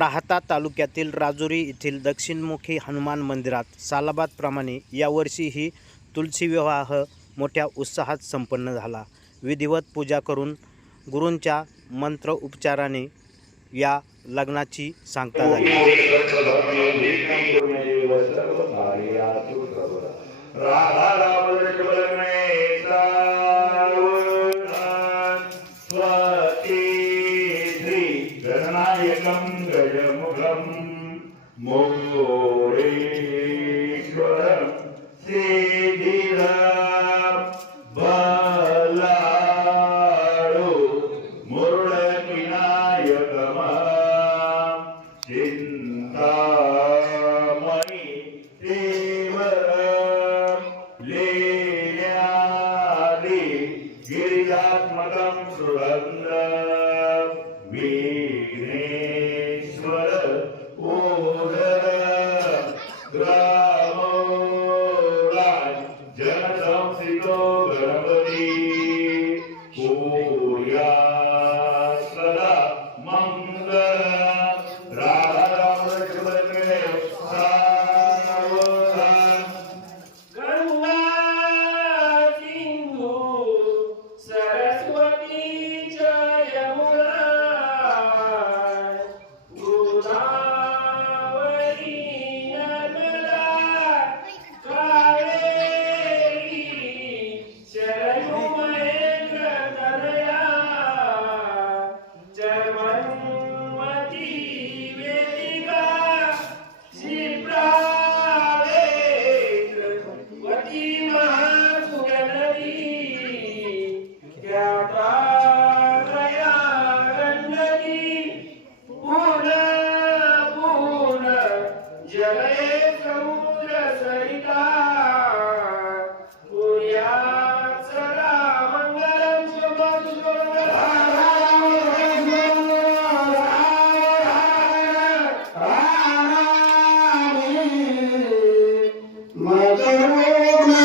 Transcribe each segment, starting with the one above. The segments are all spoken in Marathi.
राहता तालुक्यातील राजुरी येथील दक्षिणमुखी हनुमान मंदिरात सालाबादप्रमाणे यावर्षीही तुलसी विवाह मोठ्या उत्साहात संपन्न झाला. विधिवत पूजा करून गुरूंच्या मंत्र उपचाराने या लग्नाची सांगता झाली. मोरेश्वरं श्रीधीरं बलाडो मुरुडविनायकमा चिन्तामणि देवरं लेयादि गिरिजात्मकं सुरन्द्रं 我滴 Glory.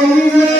Hallelujah.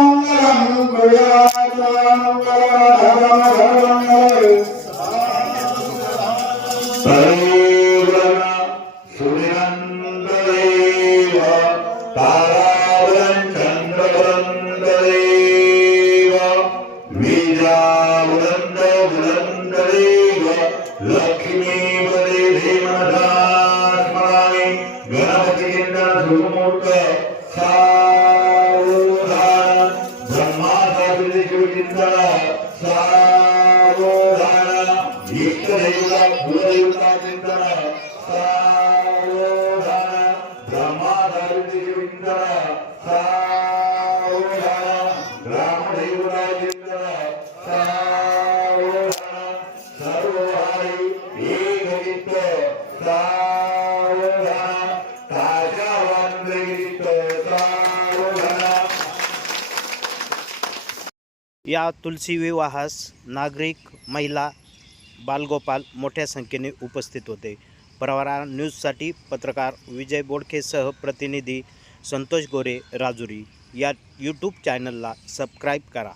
बीजावरन्दवरन्ददेव लक्ष्मीपदे धीमनदास्मरामि गणपतिचिन्तन सुमूर्त सावधान ब्रह्मासाकृति शिवचिन्तन सावधान इष्टदेवता कुलदेवता चिन्तन सावधान या तुलसी विवाहास नागरिक महिला बालगोपाल मोठ्या संख्येने उपस्थित होते. परवारा न्यूजसाठी पत्रकार विजय बोडखेसह प्रतिनिधी संतोष गोरे राजुरी. या यूट्यूब चॅनलला सबस्क्राईब करा.